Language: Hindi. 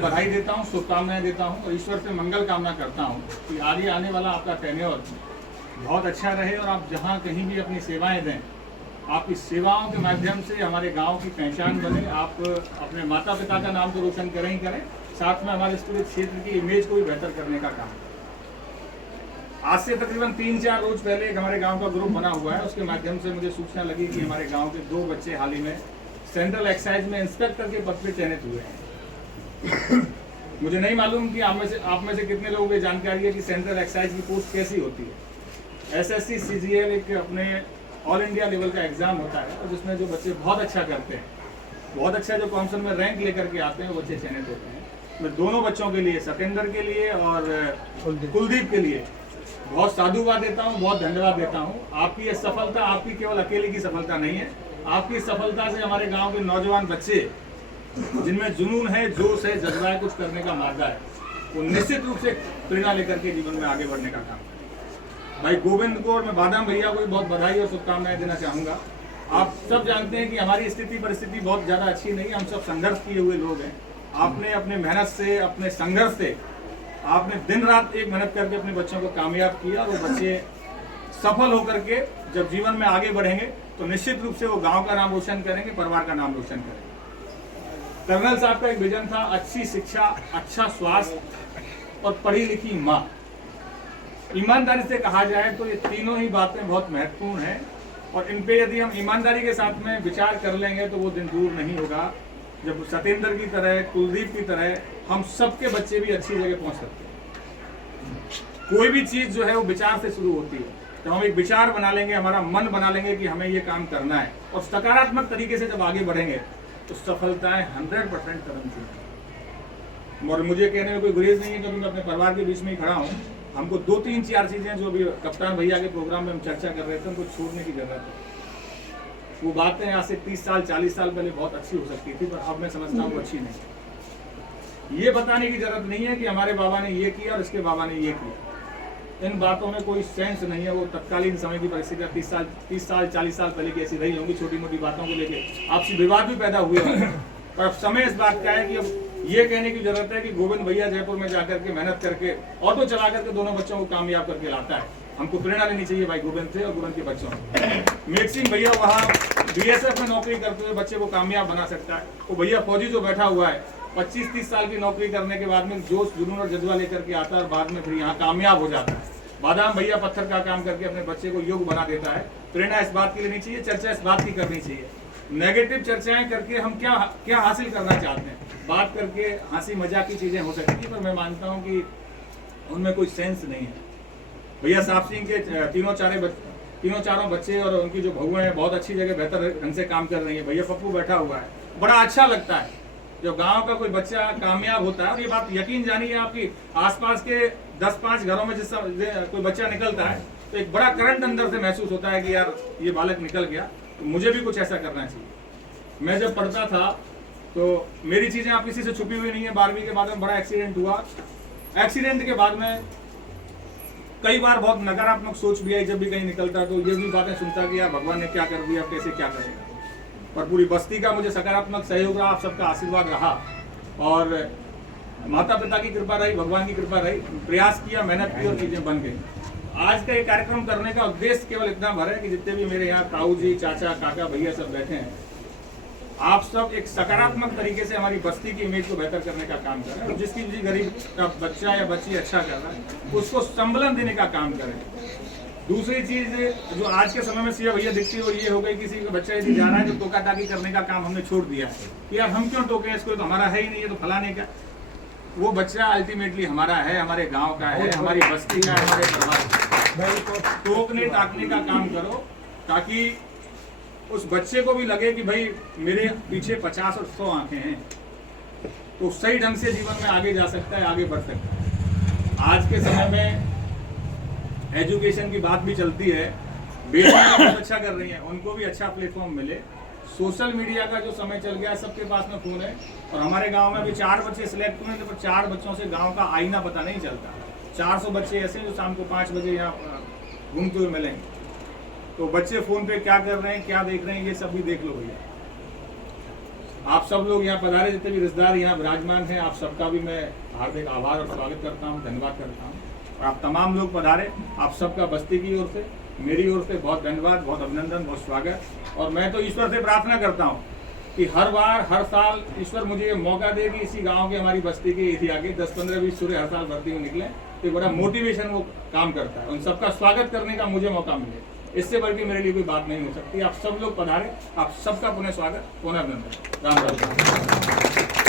बधाई देता हूँ, शुभकामनाएं देता हूँ और ईश्वर से मंगल कामना करता हूँ कि आगे आने वाला आपका टेन्योर बहुत अच्छा रहे और आप जहाँ कहीं भी अपनी सेवाएं दें, आपकी सेवाओं के माध्यम से हमारे गांव की पहचान बने। आप अपने माता पिता का नाम तो रोशन करें ही करें, साथ में हमारे पूरे क्षेत्र की इमेज को भी बेहतर करने का काम करें। आज से तकरीबन 3-4 रोज पहले एक हमारे गांव का ग्रुप बना हुआ है, उसके माध्यम से मुझे सूचना लगी कि हमारे गांव के 2 बच्चे हाल ही में सेंट्रल एक्साइज में इंस्पेक्टर के पद पर चयनित हुए हैं। मुझे नहीं मालूम कि आप में से कितने लोगों को जानकारी है कि सेंट्रल एक्साइज की पोस्ट कैसी होती है। SSC CGL एक अपने ऑल इंडिया लेवल का एग्जाम होता है और जिसमें जो बच्चे बहुत अच्छा करते हैं, बहुत अच्छा जो काउंसिल में रैंक लेकर के आते हैं, वो बच्चे चयनित होते हैं। मैं दोनों बच्चों के लिए, सतेंद्र के लिए और कुलदीप के लिए बहुत साधुवाद देता हूँ, बहुत धन्यवाद देता हूँ। आपकी ये सफलता आपकी केवल अकेले की सफलता नहीं है, आपकी सफलता से हमारे गाँव के नौजवान बच्चे जिनमें जुनून है, जोश है, जज्बा है, कुछ करने का मादा है, वो निश्चित रूप से प्रेरणा लेकर के जीवन में आगे बढ़ने का काम करें। भाई गोविंद को और मैं बादाम भैया को भी बहुत बधाई और शुभकामनाएं देना चाहूँगा। आप सब जानते हैं कि हमारी स्थिति परिस्थिति बहुत ज़्यादा अच्छी नहीं है, हम सब संघर्ष किए हुए लोग हैं। आपने अपने मेहनत से, अपने संघर्ष से, आपने दिन रात एक मेहनत करके अपने बच्चों को कामयाब किया और वो बच्चे सफल होकर के जब जीवन में आगे बढ़ेंगे तो निश्चित रूप से वो गाँव का नाम रोशन करेंगे, परिवार का नाम रोशन करेंगे। कर्नल साहब का एक विजन था, अच्छी शिक्षा, अच्छा स्वास्थ्य और पढ़ी लिखी माँ। ईमानदारी से कहा जाए तो ये तीनों ही बातें बहुत महत्वपूर्ण हैं और इन पे यदि हम ईमानदारी के साथ में विचार कर लेंगे तो वो दिन दूर नहीं होगा जब सतेंद्र की तरह, कुलदीप की तरह हम सबके बच्चे भी अच्छी जगह पहुंच सकते हैं। कोई भी चीज़ जो है वो विचार से शुरू होती है, तो हम एक विचार बना लेंगे, हमारा मन बना लेंगे कि हमें ये काम करना है और सकारात्मक तरीके से जब आगे बढ़ेंगे तो सफलताएं 100% कदम चुनेंगी। और मुझे कहने में कोई गुरेज नहीं है क्योंकि मैं अपने परिवार के बीच में ही खड़ा हूँ। हमको 2-3-4 चीज़ें जो भी कप्तान भैया के प्रोग्राम में हम चर्चा कर रहे थे, उनको छोड़ने की जरूरत है। वो बातें आज से 30 साल 40 साल पहले बहुत अच्छी हो सकती थी, पर अब मैं समझता हूँ अच्छी नहीं। ये बताने की जरूरत नहीं है कि हमारे बाबा ने ये किया और इसके बाबा ने ये किया। इन बातों में कोई सेंस नहीं है। वो तत्कालीन समय की परिस्थिति 30 साल 40 साल पहले की ऐसी रही होंगी, छोटी मोटी बातों को लेकर आपसी विवाद भी पैदा हुए होंगे। पर अब समय इस बात का है कि अब ये कहने की जरूरत है कि गोविंद भैया जयपुर में जाकर के मेहनत करके ऑटो चला करके दोनों बच्चों को कामयाब करके लाता है। हमको प्रेरणा लेनी चाहिए भाई गोविंद से और गोविंद के बच्चों से। मेघ सिंह भैया वहाँ BSF में नौकरी करते हुए बच्चे को कामयाब बना सकता है। वो भैया फौजी जो बैठा हुआ है 25-30 साल की नौकरी करने के बाद में जोश, जुनून और जज्बा लेकर के आता है और बाद में फिर यहाँ कामयाब हो जाता है। बादाम भैया पत्थर का काम करके अपने बच्चे को योग्य बना देता है। प्रेरणा इस बात की लेनी चाहिए, चर्चा इस बात की करनी चाहिए। नेगेटिव चर्चाएं करके हम क्या हासिल करना चाहते हैं, बात करके हंसी मजाक की चीज़ें हो सकती है, पर मैं मानता हूं कि उनमें कोई सेंस नहीं है। भैया साहब सिंह के तीनों चारों बच्चे और उनकी जो बहुएं हैं बहुत अच्छी जगह बेहतर ढंग से काम कर रही है। भैया पप्पू बैठा हुआ है, बड़ा अच्छा लगता है जब गांव का कोई बच्चा कामयाब होता है। और ये बात यकीन जानिए आपकी आसपास के 10-5 घरों में जिस कोई बच्चा निकलता है तो एक बड़ा करंट अंदर से महसूस होता है कि यार ये बालक निकल गया, तो मुझे भी कुछ ऐसा करना चाहिए। मैं जब पढ़ता था तो मेरी चीज़ें आप किसी से छुपी हुई नहीं है। 12वीं के बाद में बड़ा एक्सीडेंट हुआ। एक्सीडेंट के बाद में कई बार बहुत नकारात्मक सोच भी आई। जब भी कहीं निकलता तो ये भी बातें सुनता कि यार भगवान ने क्या कर दिया, कैसे क्या करेगा। पर पूरी बस्ती का मुझे सकारात्मक सहयोग रहा, आप सबका आशीर्वाद रहा और माता पिता की कृपा रही, भगवान की कृपा रही। प्रयास किया, मेहनत की और चीज़ें बन गई। आज का ये कार्यक्रम करने का उद्देश्य केवल इतना भर है कि जितने भी मेरे यहाँ ताऊ जी, चाचा, काका, भैया सब बैठे हैं, आप सब एक सकारात्मक तरीके से हमारी बस्ती की इमेज को बेहतर करने का काम करें और जिसकी भी गरीब का बच्चा या बच्ची अच्छा कर रहा है उसको संबलन देने का काम करें। दूसरी चीज़ जो आज के समय में सिया भैया दिखती है वो ये हो गई, किसी का बच्चा यदि जा रहा है तो टोका टाकी करने का काम हमने छोड़ दिया कि यार हम क्यों टोके, इसको तो हमारा है ही नहीं है, तो फलाने का। वो बच्चा अल्टीमेटली हमारा है, हमारे गाँव का है, हमारी बस्ती का है, हमारे परिवार का। टोकने टाकने का काम करो ताकि उस बच्चे को भी लगे कि भाई मेरे पीछे 50 और 100 आंखें हैं, तो सही ढंग से जीवन में आगे जा सकता है, आगे बढ़ सकता है। आज के समय में एजुकेशन की बात भी चलती है, बेटियां बहुत अच्छा कर रही हैं, उनको भी अच्छा प्लेटफॉर्म मिले। सोशल मीडिया का जो समय चल गया, सबके पास में फोन है और हमारे गांव में भी 4 बच्चे सिलेक्ट हुए, तो 4 बच्चों से गांव का आईना पता नहीं चलता। 400 बच्चे ऐसे जो शाम को 5 बजे यहाँ घूमते हुए मिलेंगे, तो बच्चे फ़ोन पे क्या कर रहे हैं, क्या देख रहे हैं, ये सब भी देख लो भैया। आप सब लोग यहाँ पधारे, जितने भी रिश्तेदार यहाँ विराजमान हैं, आप सबका भी मैं हार्दिक आभार और स्वागत करता हूँ, धन्यवाद करता हूँ। और आप तमाम लोग पधारे, आप सबका बस्ती की ओर से, मेरी ओर से बहुत धन्यवाद, बहुत अभिनंदन, बहुत स्वागत। और मैं तो ईश्वर से प्रार्थना करता हूँ कि हर बार हर साल ईश्वर मुझे ये मौका दे कि इसी गांव के, हमारी बस्ती के एरिया के 10, 15, 20 सूर्य हर साल भर्ती में निकले, तो बड़ा मोटिवेशन वो काम करता है। उन सबका स्वागत करने का मुझे मौका मिले, इससे बढ़ के मेरे लिए कोई बात नहीं हो सकती। आप सब लोग पधारे, आप सबका पुनः स्वागत, पुनः अभिनंदन। राम राम।